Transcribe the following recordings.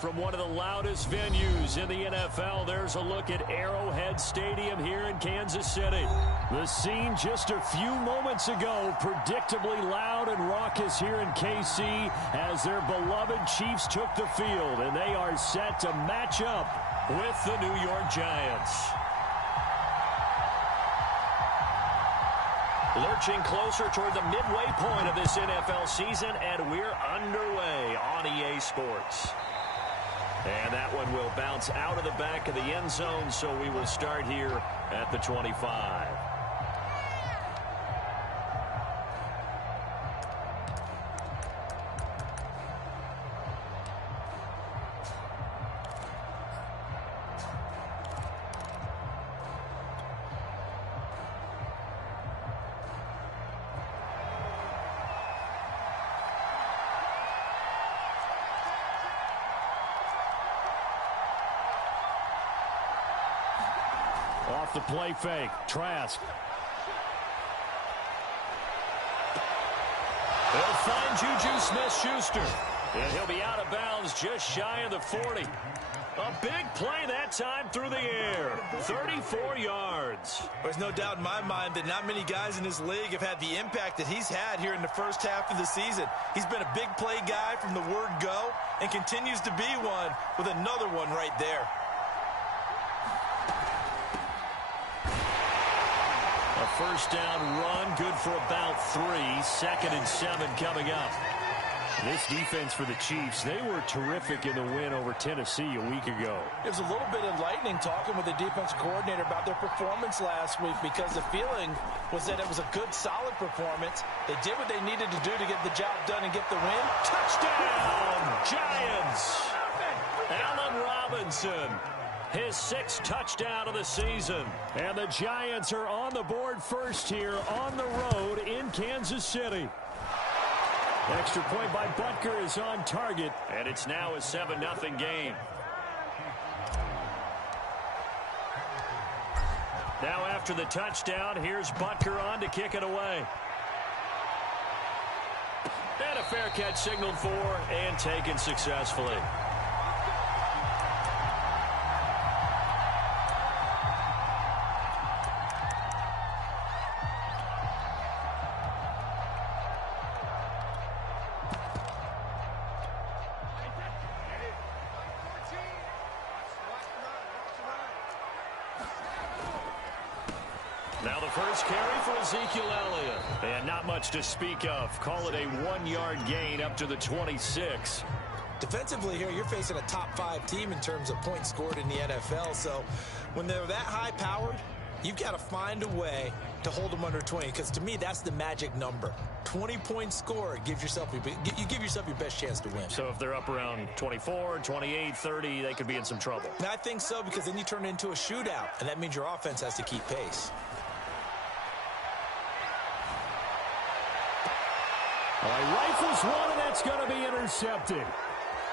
from one of the loudest venues in the NFL. There's a look at Arrowhead Stadium here in Kansas City. The scene just a few moments ago, predictably loud and raucous here in KC as their beloved Chiefs took the field, and they are set to match up with the New York Giants. Lurching closer toward the midway point of this NFL season, and we're underway on EA Sports. And that one will bounce out of the back of the end zone, so we will start here at the 25. Off the play fake, Trask. He'll find Juju Smith-Schuster. And he'll be out of bounds just shy of the 40. A big play that time through the air. 34 yards. There's no doubt in my mind that not many guys in this league have had the impact that he's had here in the first half of the season. He's been a big play guy from the word go and continues to be one with another one right there. A first down run, good for about 3. 2nd and 7 coming up. This defense for the Chiefs, they were terrific in the win over Tennessee a week ago. It was a little bit enlightening talking with the defense coordinator about their performance last week, because the feeling was that it was a good, solid performance. They did what they needed to do to get the job done and get the win. Touchdown, Giants! Allen Robinson. His 6th touchdown of the season. And the Giants are on the board first here on the road in Kansas City. Extra point by Butker is on target. And it's now a 7-0 game. Now after the touchdown, here's Butker on to kick it away. And a fair catch signaled for and taken successfully. Now the first carry for Ezekiel Elliott. And not much to speak of. Call it a 1-yard gain up to the 26. Defensively here, you're facing a top 5 team in terms of points scored in the NFL. So when they're that high-powered, you've got to find a way to hold them under 20. Because to me, that's the magic number. 20 points scored, you give yourself your best chance to win. So if they're up around 24, 28, 30, they could be in some trouble. And I think so, because then you turn it into a shootout, and that means your offense has to keep pace. All right, rifles one, and that's going to be intercepted.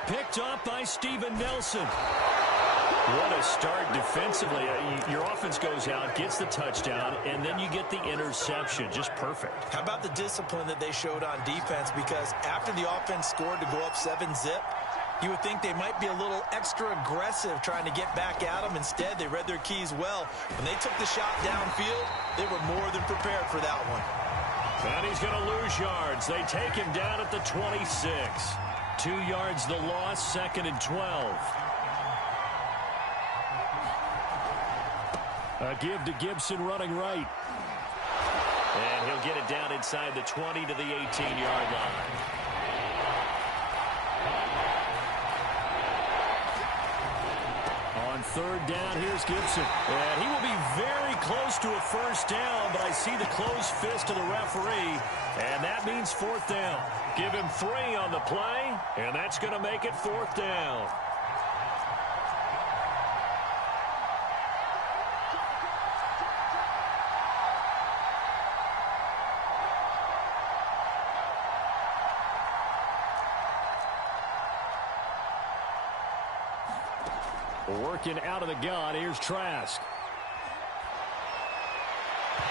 Picked up by Steven Nelson. What a start defensively. Your offense goes out, gets the touchdown, and then you get the interception. Just perfect. How about the discipline that they showed on defense? Because after the offense scored to go up 7-zip, you would think they might be a little extra aggressive trying to get back at them. Instead, they read their keys well. When they took the shot downfield, they were more than prepared for that one. And he's going to lose yards. They take him down at the 26. 2 yards the loss, 2nd and 12. A give to Gibson running right. And he'll get it down inside the 20 to the 18-yard line. On 3rd down, here's Gibson. And he will be very close to a first down, but I see the closed fist of the referee, and that means 4th down. Give him 3 on the play, and that's going to make it 4th down. Working out of the gun, here's Trask.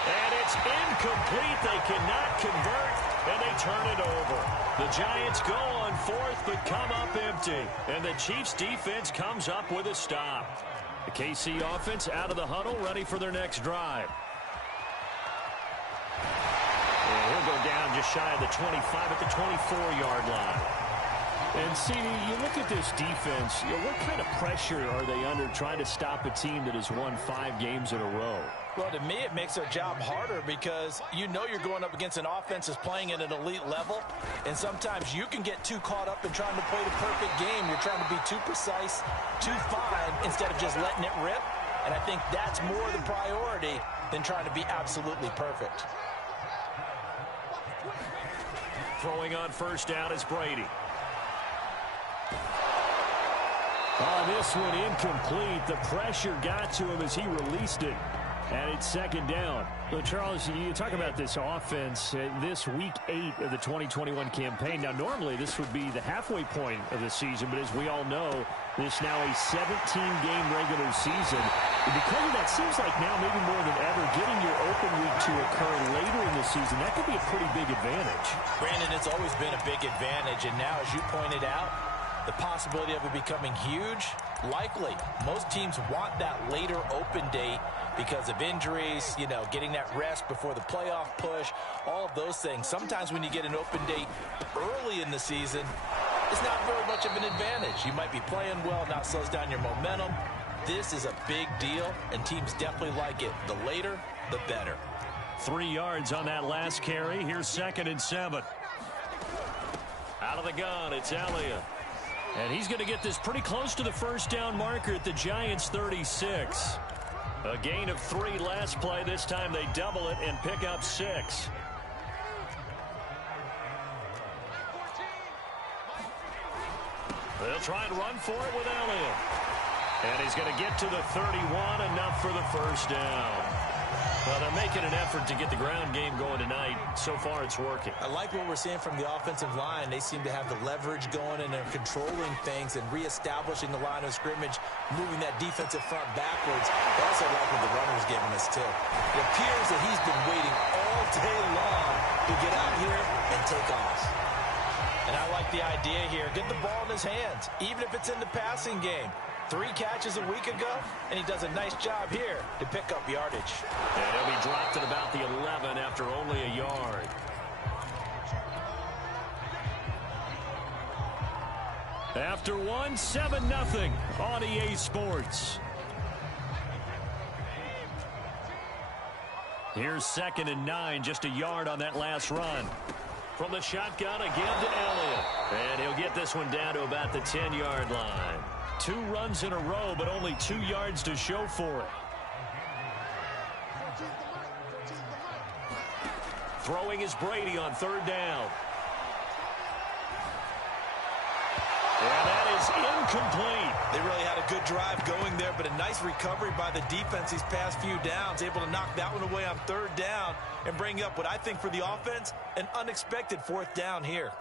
And it's incomplete. They cannot convert. and they turn it over. The Giants go on fourth, but come up empty. And the Chiefs defense comes up with a stop. The KC offense out of the huddle, ready for their next drive. And he'll go down just shy of the 25 at the 24-yard line. And, CD, you look at this defense, what kind of pressure are they under trying to stop a team that has won 5 games in a row? Well, to me, it makes their job harder because you know you're going up against an offense that's playing at an elite level, and sometimes you can get too caught up in trying to play the perfect game. You're trying to be too precise, too fine, instead of just letting it rip. And I think that's more the priority than trying to be absolutely perfect. Throwing on first down is Brady. Oh, this one incomplete. The pressure got to him as he released it. And it's second down. So, Charles, you talk about this offense, this week 8 of the 2021 campaign. Now, normally this would be the halfway point of the season, but as we all know, this now a 17-game regular season. And because of that, seems like now maybe more than ever, getting your open week to occur later in the season, that could be a pretty big advantage. Brandon, it's always been a big advantage, and now, as you pointed out, the possibility of it becoming huge, likely. Most teams want that later open date because of injuries, you know, getting that rest before the playoff push, all of those things. Sometimes when you get an open date early in the season, it's not very much of an advantage. You might be playing well, not slows down your momentum. This is a big deal, and teams definitely like it. The later, the better. 3 yards on that last carry. Here's 2nd and 7. Out of the gun, it's Elliott. And he's going to get this pretty close to the first down marker at the Giants' 36. A gain of 3 last play. This time they double it and pick up 6. They'll try and run for it with Elliott. And he's going to get to the 31, enough for the first down. Well, they're making an effort to get the ground game going tonight. So far, it's working. I like what we're seeing from the offensive line. They seem to have the leverage going, and they're controlling things and reestablishing the line of scrimmage, moving that defensive front backwards. I also like what the runner's giving us, too. It appears that he's been waiting all day long to get out here and take off. And I like the idea here. Get the ball in his hands, even if it's in the passing game. 3 catches a week ago, and he does a nice job here to pick up yardage. And he'll be dropped at about the 11 after only a yard. After 1, 7-0 on EA Sports. Here's 2nd and 9, just a yard on that last run. From the shotgun again to Elliott. And he'll get this one down to about the 10-yard line. 2 runs in a row, but only 2 yards to show for it. Throwing is Brady on 3rd down. And that is incomplete. They really had a good drive going there, but a nice recovery by the defense these past few downs, able to knock that one away on 3rd down and bring up what I think for the offense, an unexpected 4th down here.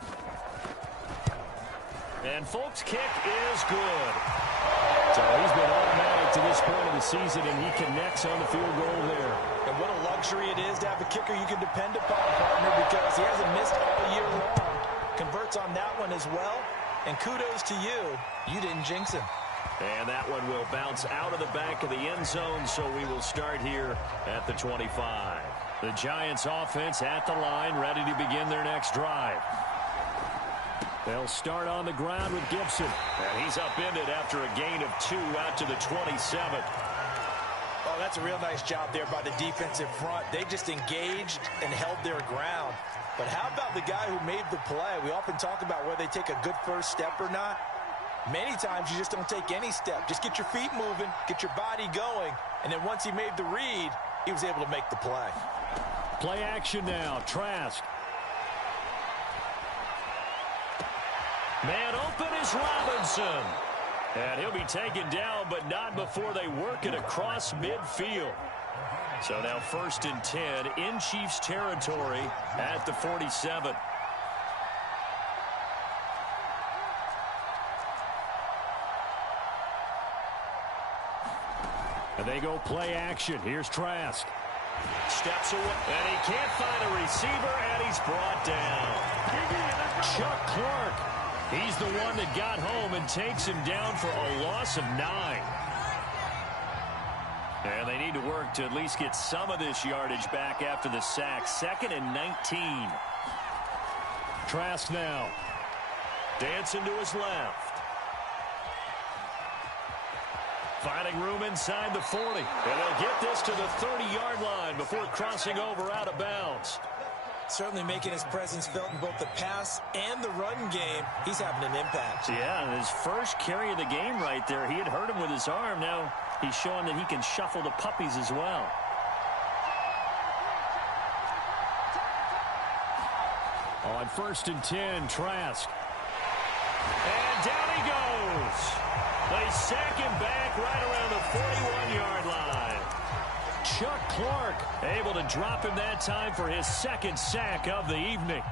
And Folk's kick is good. So he's been automatic to this point of the season, and he connects on the field goal there. And what a luxury it is to have a kicker you can depend upon, partner, because he hasn't missed all year long. Converts on that one as well. And kudos to you. You didn't jinx him. And that one will bounce out of the back of the end zone, so we will start here at the 25. The Giants offense at the line, ready to begin their next drive. They'll start on the ground with Gibson. And he's upended after a gain of 2 out to the 27. Oh, that's a real nice job there by the defensive front. They just engaged and held their ground. But how about the guy who made the play? We often talk about whether they take a good first step or not. Many times you just don't take any step. Just get your feet moving, get your body going, and then once he made the read, he was able to make the play. Play action now. Trask. Man open is Robinson. And he'll be taken down, but not before they work it across midfield. So now 1st and 10 in Chiefs territory at the 47. And they go play action. Here's Trask. Steps away, and he can't find a receiver, and he's brought down. Chuck Clark, he's the one that got home and takes him down for a loss of 9. And they need to work to at least get some of this yardage back after the sack. 2nd and 19. Trask now. Dancing to his left. Finding room inside the 40. And they'll get this to the 30-yard line before crossing over out of bounds. Certainly making his presence felt in both the pass and the run game. He's having an impact. Yeah, his first carry of the game right there. He had hurt him with his arm. Now he's showing that he can shuffle the puppies as well. On 1st and 10, Trask. And down he goes. They sack him back right around the 41-yard line. Chuck Clark able to drop him that time for his 2nd sack of the evening.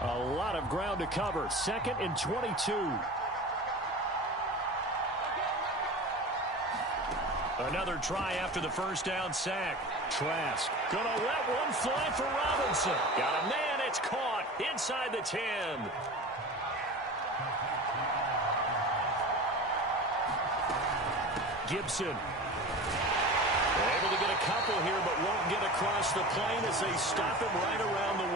A lot of ground to cover. 2nd and 22. Another try after the first down sack. Trask gonna let one fly for Robinson. Got a man, it's caught inside the 10. Gibson able to get a couple here, but won't get across the plane as they stop him right around the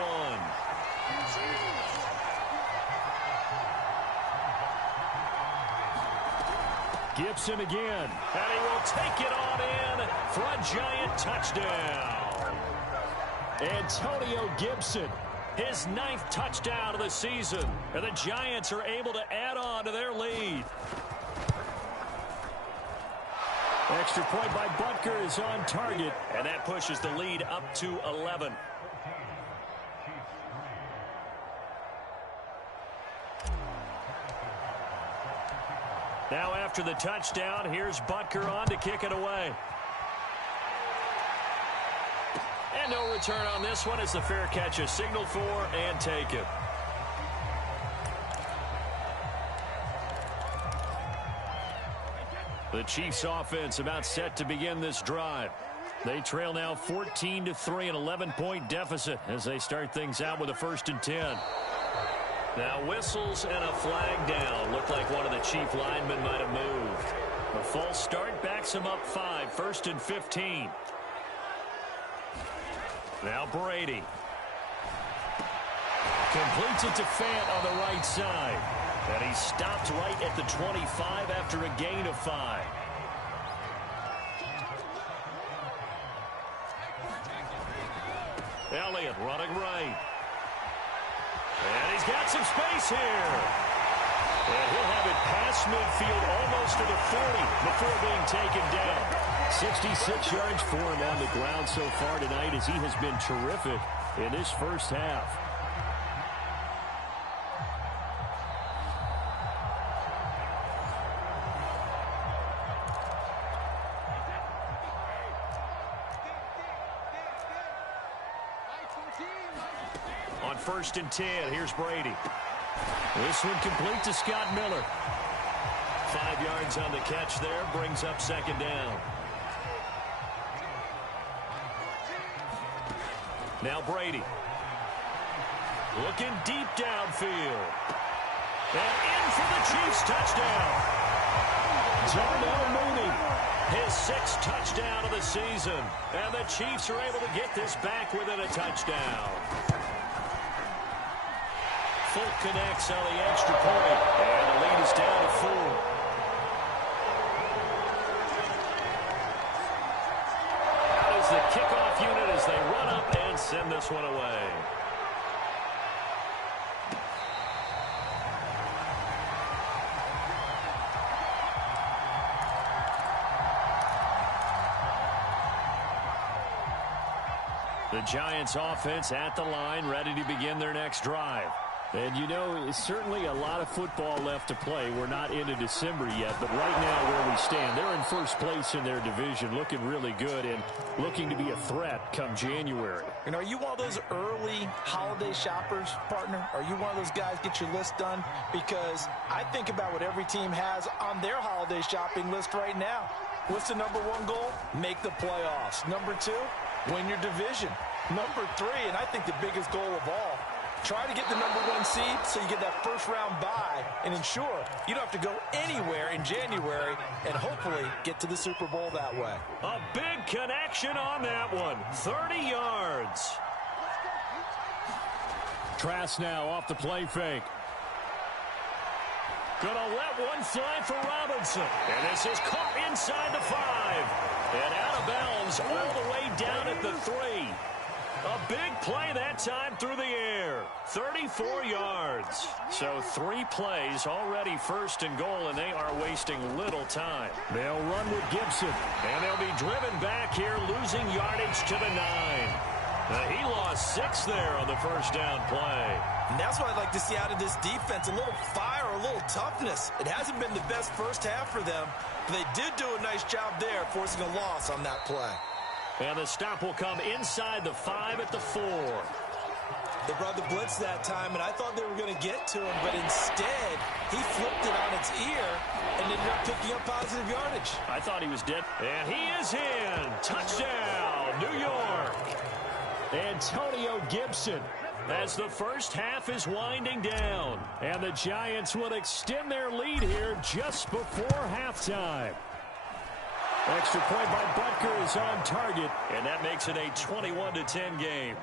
1. Gibson again, and he will take it on in for a Giant touchdown. Antonio Gibson, his 9th touchdown of the season, and the Giants are able to add on to their lead. Extra point by Butker is on target, and that pushes the lead up to 11. Now after the touchdown, here's Butker on to kick it away. And no return on this one as the fair catch is signaled for and taken. The Chiefs offense about set to begin this drive. They trail now 14-3, an 11-point deficit as they start things out with a 1st and 10. Now whistles and a flag down. Looked like one of the Chief linemen might have moved. A false start backs him up 5, 1st and 15. Now Brady. Completes it to Fant on the right side. And he stopped right at the 25 after a gain of 5. Elliott running right. And he's got some space here. And he'll have it past midfield almost to the 40 before being taken down. 66 yards for him on the ground so far tonight as he has been terrific in this first half. On 1st and 10, here's Brady. This one complete to Scott Miller. 5 yards on the catch there, brings up 2nd down. Now Brady. Looking deep downfield. And in for the Chiefs touchdown. Darnell Mooney, his 6th touchdown of the season. And the Chiefs are able to get this back within a touchdown. Folk connects on the extra point, and the lead is down to 4. That is the kickoff unit as they run up and send this one away. The Giants offense at the line, ready to begin their next drive. And, you know, certainly a lot of football left to play. We're not into December yet, but right now where we stand, they're in first place in their division, looking really good and looking to be a threat come January. And are you one of those early holiday shoppers, partner? Are you one of those guys get your list done? Because I think about what every team has on their holiday shopping list right now. What's the #1 goal? Make the playoffs. #2, Win your division. Number 3, and I think the biggest goal of all, try to get the number 1 seed so you get that first-round bye and ensure you don't have to go anywhere in January and hopefully get to the Super Bowl that way. A big connection on that one. 30 yards. Trask now off the play fake. Gonna let one fly for Robinson. And this is caught inside the 5. And out of bounds all the way down at the 3. A big play that time through the air. 34 yards. So 3 plays already first and goal, and they are wasting little time. They'll run with Gibson. And they'll be driven back here, losing yardage to the 9. He lost 6 there on the first down play. And that's what I'd like to see out of this defense. A little fire, a little toughness. It hasn't been the best first half for them, but they did do a nice job there, forcing a loss on that play. And the stop will come inside the 5 at the 4. They brought the blitz that time, and I thought they were going to get to him, but instead, he flipped it on its ear and ended up picking up positive yardage. I thought he was dead. And he is in. Touchdown, New York. Antonio Gibson, as the first half is winding down. And the Giants will extend their lead here just before halftime. Extra point by Butker is on target, and that makes it a 21-10 game.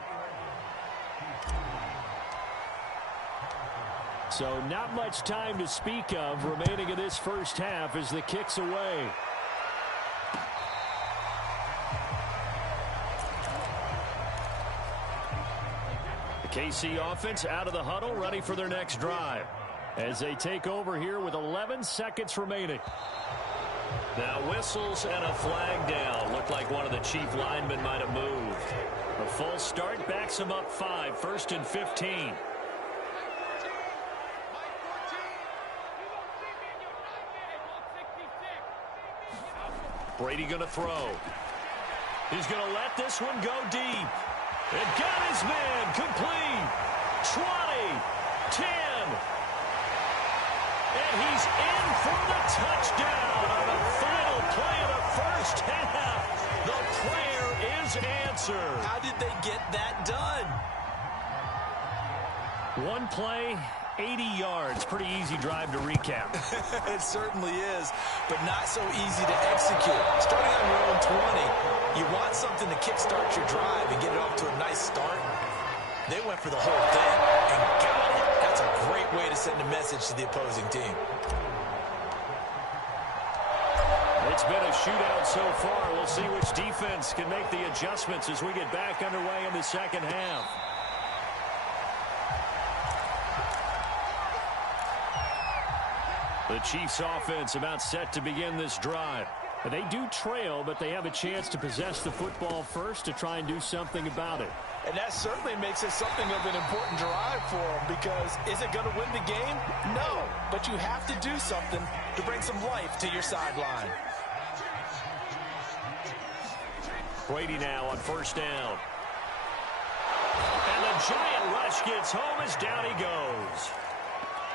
So not much time to speak of remaining in this first half as the kick's away. The KC offense out of the huddle, ready for their next drive as they take over here with 11 seconds remaining. Now whistles and a flag down. Looked like one of the chief linemen might have moved. A full start backs him up 5, 1st and 15. Brady gonna throw. He's gonna let this one go deep. And got his man complete. 20, 10. And he's in for the touchdown on the final play of the first half. The prayer is answered. How did they get that done? One play, 80 yards. Pretty easy drive to recap. It certainly is, but not so easy to execute. Starting on your own 20, you want something to kickstart your drive and get it off to a nice start. They went for the whole thing and got it. That's a great way to send a message to the opposing team. It's been a shootout so far. We'll see which defense can make the adjustments as we get back underway in the second half. The Chiefs offense about set to begin this drive. They do trail, but they have a chance to possess the football first to try and do something about it. And that certainly makes it something of an important drive for them, because is it going to win the game? No, but you have to do something to bring some life to your sideline. Brady now on first down. And the giant rush gets home as down he goes.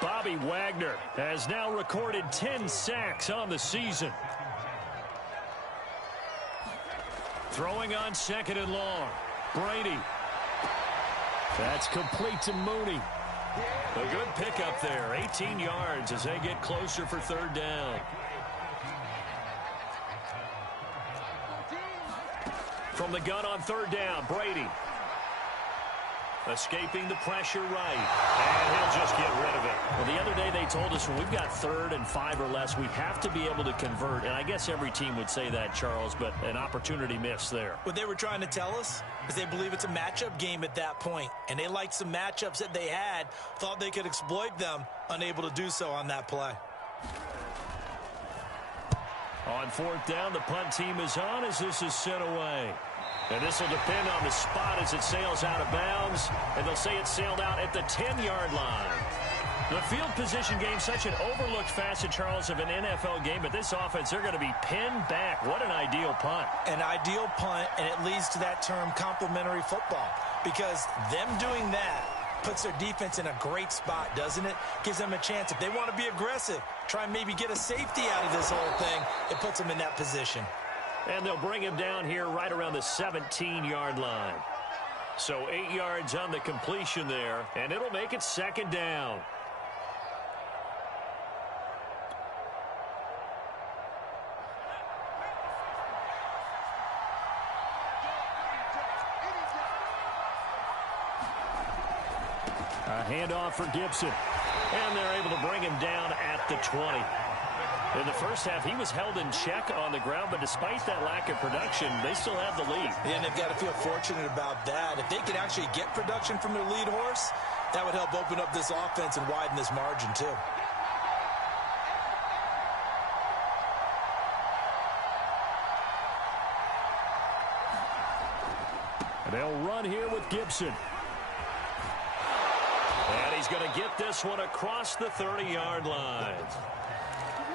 Bobby Wagner has now recorded 10 sacks on the season. Throwing on 2nd and long. Brady. That's complete to Mooney. A good pickup there. 18 yards as they get closer for 3rd down. From the gun on 3rd down, Brady. Escaping the pressure right. And he'll just get rid of it. Well, the other day they told us when we've got 3rd and 5 or less, we have to be able to convert. And I guess every team would say that, Charles, but an opportunity missed there. What they were trying to tell us is they believe it's a matchup game at that point. And they liked some matchups that they had, thought they could exploit them, unable to do so on that play. On 4th down, the punt team is on as this is sent away. And this will depend on the spot as it sails out of bounds. And they'll say it sailed out at the 10-yard line. The field position game, such an overlooked facet, Charles, of an NFL game. But this offense, they're going to be pinned back. What an ideal punt. An ideal punt, and it leads to that term complementary football. Because them doing that puts their defense in a great spot, doesn't it? Gives them a chance. If they want to be aggressive, try and maybe get a safety out of this whole thing, it puts them in that position. And they'll bring him down here right around the 17-yard line. So 8 yards on the completion there, and it'll make it second down. A handoff for Gibson. And they're able to bring him down at the 20. In the first half, he was held in check on the ground, but despite that lack of production, they still have the lead. Yeah, and they've got to feel fortunate about that. If they could actually get production from their lead horse, that would help open up this offense and widen this margin, too. And they'll run here with Gibson. And he's going to get this one across the 30-yard line.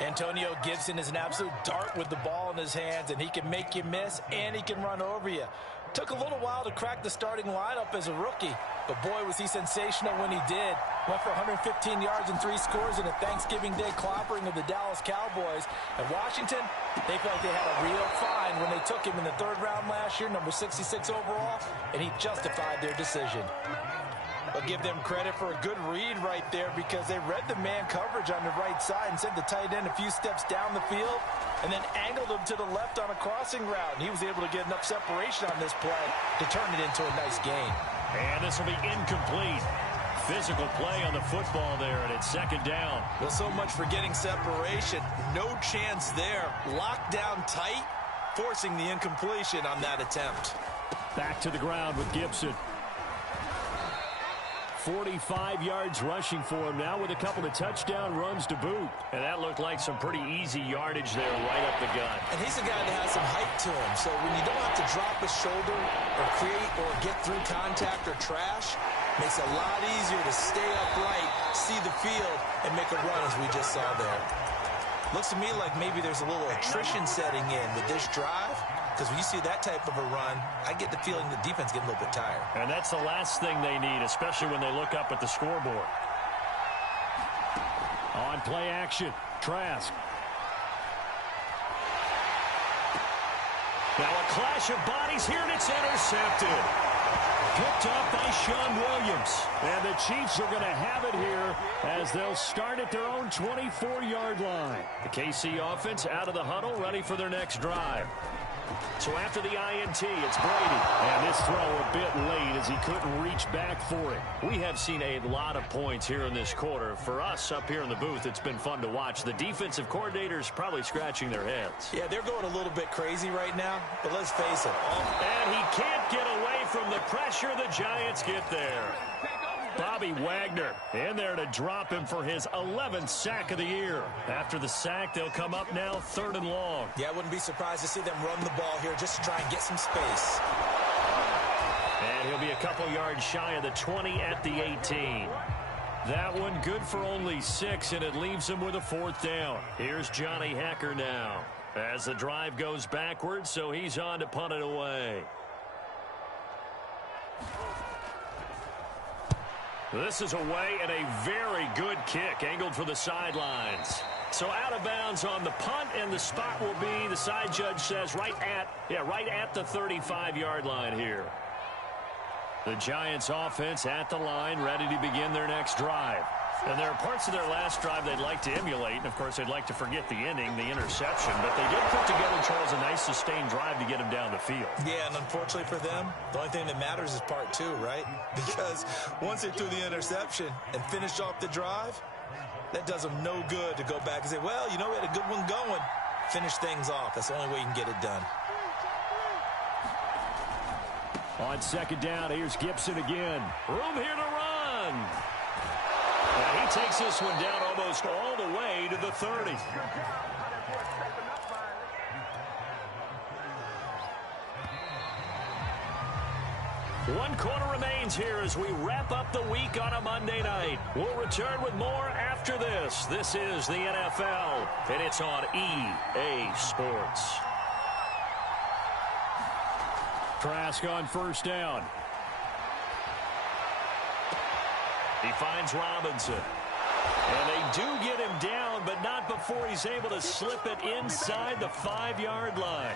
Antonio Gibson is an absolute dart with the ball in his hands, and he can make you miss, and he can run over you. Took a little while to crack the starting lineup as a rookie, but boy, was he sensational when he did. Went for 115 yards and 3 scores in a Thanksgiving Day clobbering of the Dallas Cowboys. And Washington, they felt like they had a real find when they took him in the 3rd round last year, number 66 overall, and he justified their decision. But give them credit for a good read right there, because they read the man coverage on the right side and sent the tight end a few steps down the field and then angled him to the left on a crossing route. And he was able to get enough separation on this play to turn it into a nice gain. And this will be incomplete. Physical play on the football there, and it's second down. Well, so much for getting separation. No chance there. Locked down tight, forcing the incompletion on that attempt. Back to the ground with Gibson. 45 yards rushing for him now with a couple of touchdown runs to boot. And that looked like some pretty easy yardage there right up the gut. And he's a guy that has some height to him. So when you don't have to drop a shoulder or create or get through contact or trash, makes it a lot easier to stay upright, see the field, and make a run as we just saw there. Looks to me like maybe there's a little attrition setting in with this drive. Because when you see that type of a run, I get the feeling the defense getting a little bit tired. And that's the last thing they need, especially when they look up at the scoreboard. On play action, Trask. Now a clash of bodies here, and it's intercepted. Picked up by Sean Williams. And the Chiefs are going to have it here as they'll start at their own 24-yard line. The KC offense out of the huddle, ready for their next drive. So after the INT, it's Brady. And this throw a bit late as he couldn't reach back for it. We have seen a lot of points here in this quarter. For us up here in the booth, it's been fun to watch. The defensive coordinators probably scratching their heads. Yeah, they're going a little bit crazy right now, but let's face it. And he can't get away from the pressure. The Giants get there. Bobby Wagner in there to drop him for his 11th sack of the year. After the sack, they'll come up now 3rd and long. Yeah, I wouldn't be surprised to see them run the ball here just to try and get some space. And he'll be a couple yards shy of the 20 at the 18. That one good for only 6, and it leaves him with a 4th down. Here's Johnny Hecker now as the drive goes backwards, so he's on to punt it away. This is away, and a very good kick angled for the sidelines. So out of bounds on the punt, and the spot will be, the side judge says, right at the 35-yard line here. The Giants offense at the line, ready to begin their next drive. And there are parts of their last drive they'd like to emulate, and of course they'd like to forget the ending, the interception, but they did put together, Charles, a nice sustained drive to get him down the field. Yeah, and unfortunately for them, the only thing that matters is part 2, right? Because once they threw the interception and finished off the drive, that does them no good to go back and say, well, you know, we had a good one going. Finish things off. That's the only way you can get it done. On second down, here's Gibson again. Room here to run. And he takes this one down almost all the way to the 30. One quarter remains here as we wrap up the week on a Monday night. We'll return with more after this. This is the NFL, and it's on EA Sports. Trask on first down. He finds Robinson. And they do get him down, but not before he's able to slip it inside the 5-yard line.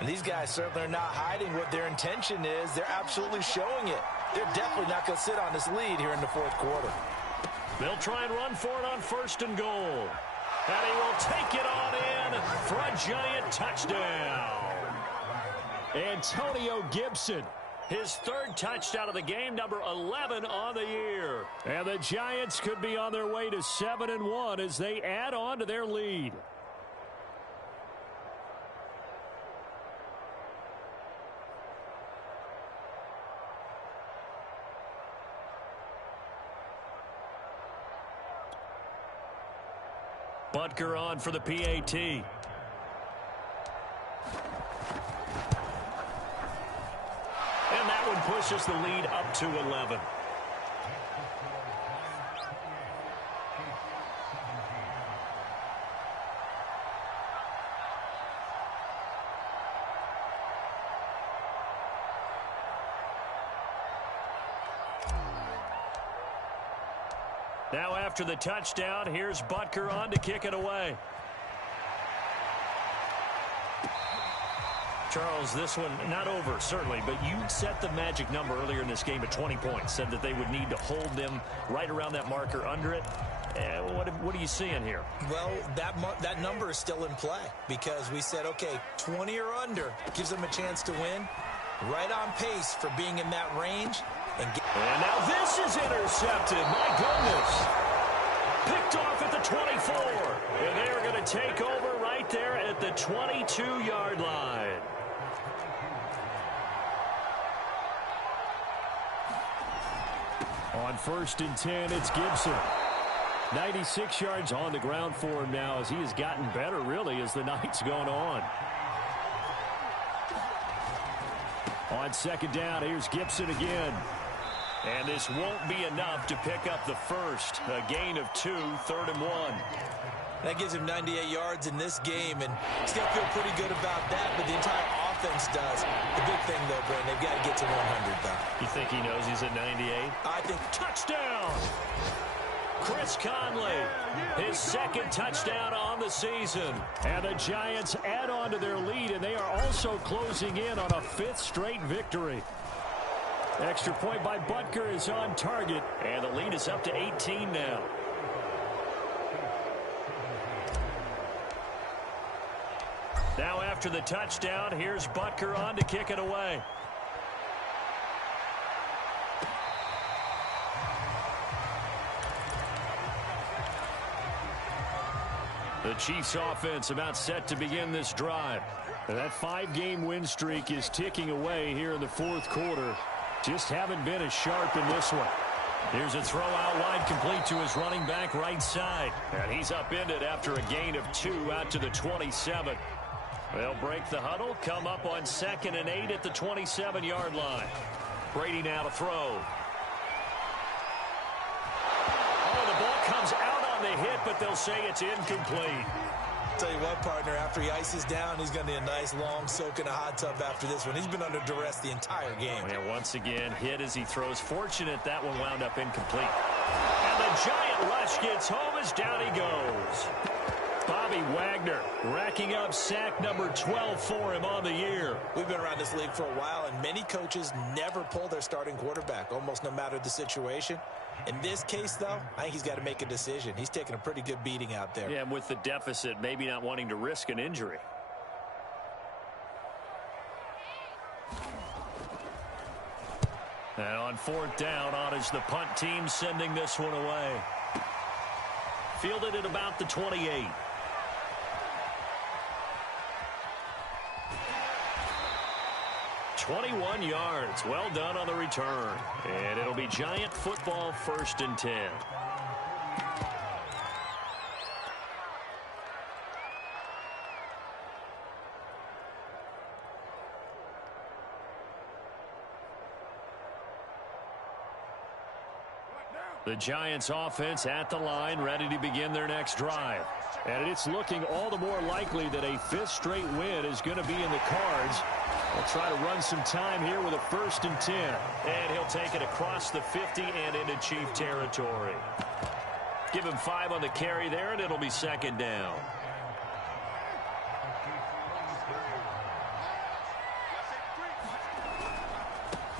And these guys certainly are not hiding what their intention is. They're absolutely showing it. They're definitely not going to sit on this lead here in the fourth quarter. They'll try and run for it on 1st and goal. And he will take it on in for a Giant touchdown. Antonio Gibson, his 3rd touchdown of the game, number 11 on the year. And the Giants could be on their way to 7-1 as they add on to their lead. Butker on for the PAT. And that one pushes the lead up to 11. Now after the touchdown, here's Butker on to kick it away. Charles, this one not over, certainly, but you set the magic number earlier in this game at 20 points, said that they would need to hold them right around that marker under it. What are you seeing here? Well, that number is still in play because we said, okay, 20 or under gives them a chance to win. Right on pace for being in that range. And now this is intercepted. My goodness. Picked off at the 24. And they are going to take over right there at the 22-yard line. On 1st and 10, it's Gibson. 96 yards on the ground for him now as he has gotten better, really, as the night's gone on. On 2nd down, here's Gibson again. And this won't be enough to pick up the first. A gain of 2, 3rd and 1. That gives him 98 yards in this game, and still feel pretty good about that, but the entire offense does. The big thing, though, Brent, they've got to get to 100, though. You think he knows he's at 98? I think. Touchdown! Chris Conley, his 2nd touchdown on the season. And the Giants add on to their lead, and they are also closing in on a 5th straight victory. Extra point by Butker is on target, and the lead is up to 18 now. Now after the touchdown, here's Butker on to kick it away. The Chiefs offense about set to begin this drive. And that 5-game win streak is ticking away here in the 4th quarter. Just haven't been as sharp in this one. Here's a throw out wide, complete to his running back right side. And he's upended after a gain of 2 out to the 27. They'll break the huddle, come up on 2nd and 8 at the 27-yard line. Brady now to throw. Oh, the ball comes out on the hit, but they'll say it's incomplete. Tell you what, partner, after he ices down, he's going to need a nice long soak in a hot tub after this one. He's been under duress the entire game. And once again, hit as he throws. Fortunate that one wound up incomplete. And the Giant rush gets home as down he goes. Bobby Wagner racking up sack number 12 for him on the year. We've been around this league for a while, and many coaches never pull their starting quarterback, almost no matter the situation. In this case, though, I think he's got to make a decision. He's taking a pretty good beating out there. Yeah, and with the deficit, maybe not wanting to risk an injury. And on 4th down, on is the punt team sending this one away. Fielded at about the 28. "21 yards. Well done on the return. And it'll be Giant football, 1st and 10. The Giants offense at the line, ready to begin their next drive. And it's looking all the more likely that a 5th straight win is going to be in the cards. They'll try to run some time here with a 1st and 10. And he'll take it across the 50 and into Chief territory. Give him 5 on the carry there, and it'll be 2nd down.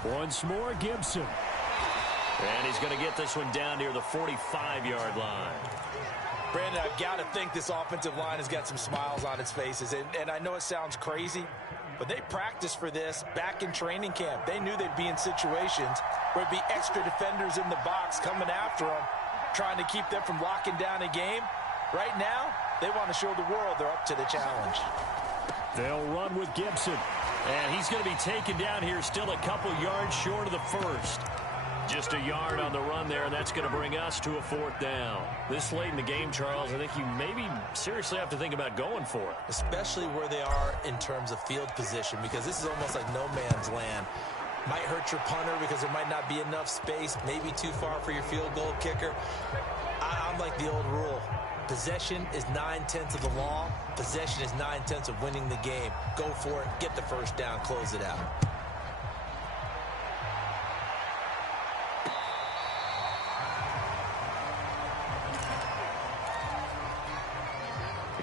Once more, Gibson. And he's going to get this one down near the 45-yard line. Brandon, I've got to think this offensive line has got some smiles on its faces. And I know it sounds crazy, but they practiced for this back in training camp. They knew they'd be in situations where there'd be extra defenders in the box coming after them, trying to keep them from locking down a game. Right now, they want to show the world they're up to the challenge. They'll run with Gibson. And he's going to be taken down here still a couple yards short of the first. Just a yard on the run there, and that's going to bring us to a 4th down. This late in the game, Charles, I think you maybe seriously have to think about going for it. Especially where they are in terms of field position, because this is almost like no man's land. Might hurt your punter because there might not be enough space, maybe too far for your field goal kicker. I'm like the old rule. Possession is 9/10 of the law. Possession is 9/10 of winning the game. Go for it, get the first down, close it out.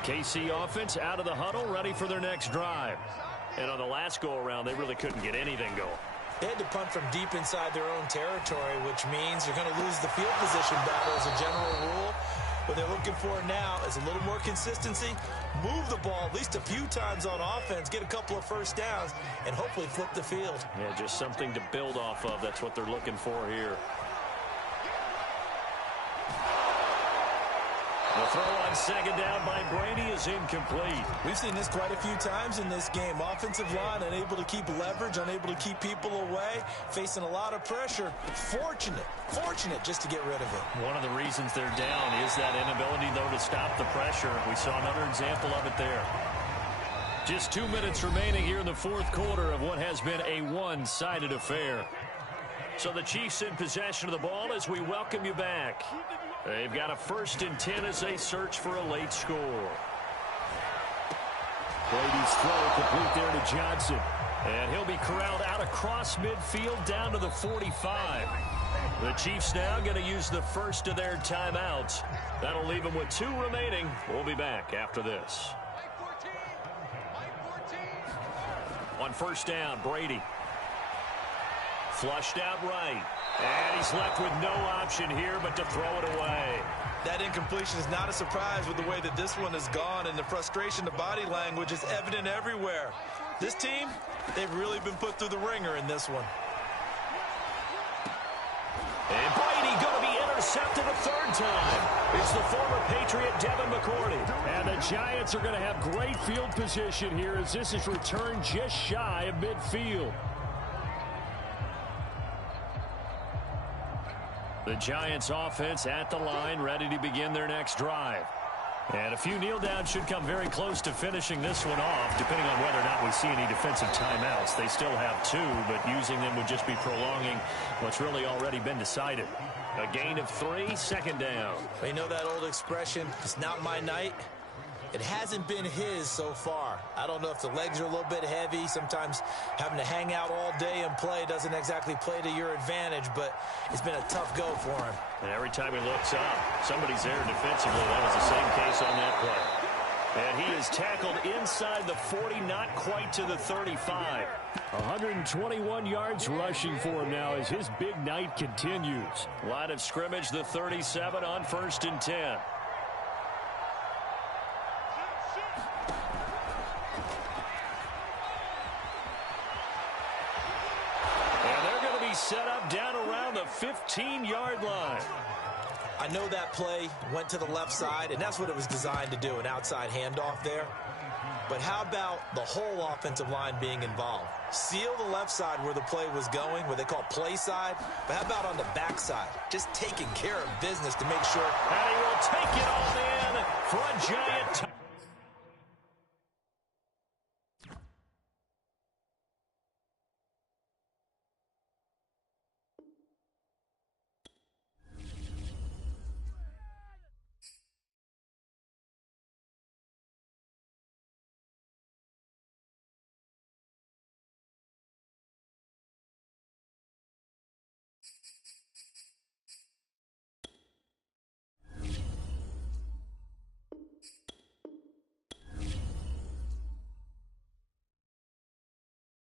KC offense out of the huddle, ready for their next drive. And on the last go-around, they really couldn't get anything going. They had to punt from deep inside their own territory, which means you're going to lose the field position battle as a general rule. What they're looking for now is a little more consistency, move the ball at least a few times on offense, get a couple of first downs, and hopefully flip the field. Yeah, just something to build off of. That's what they're looking for here. The throw on second down by Brady is incomplete. We've seen this quite a few times in this game. Offensive line unable to keep leverage, unable to keep people away, facing a lot of pressure. Fortunate just to get rid of it. One of the reasons they're down is that inability, though, to stop the pressure. We saw another example of it there. Just 2 minutes remaining here in the 4th quarter of what has been a one-sided affair. So the Chiefs in possession of the ball as we welcome you back. They've got a 1st and 10 as they search for a late score. Brady's throw complete there to Johnson. And he'll be corralled out across midfield down to the 45. The Chiefs now going to use the first of their timeouts. That'll leave them with 2 remaining. We'll be back after this. On 1st down, Brady. Flushed out right. And he's left with no option here but to throw it away. That incompletion is not a surprise with the way that this one has gone, and the frustration, the body language is evident everywhere. This team, they've really been put through the ringer in this one. And Brady going to be intercepted a 3rd time. It's the former Patriot Devin McCourty. And the Giants are going to have great field position here as this is returned just shy of midfield. The Giants offense at the line, ready to begin their next drive. And a few kneel downs should come very close to finishing this one off, depending on whether or not we see any defensive timeouts. They still have 2, but using them would just be prolonging what's really already been decided. A gain of 3, 2nd down. Well, you know that old expression, it's not my night. It hasn't been his so far. I don't know if the legs are a little bit heavy. Sometimes having to hang out all day and play doesn't exactly play to your advantage, but it's been a tough go for him. And every time he looks up, somebody's there defensively. That was the same case on that play. And he is tackled inside the 40, not quite to the 35. 121 yards rushing for him now as his big night continues. Line of scrimmage, the 37 on 1st and 10. Set up down around the 15-yard line. I know that play went to the left side, and that's what it was designed to do, an outside handoff there. But how about the whole offensive line being involved? Seal the left side where the play was going, what they call play side. But how about on the back side? Just taking care of business to make sure. And he will take it all in for a Giant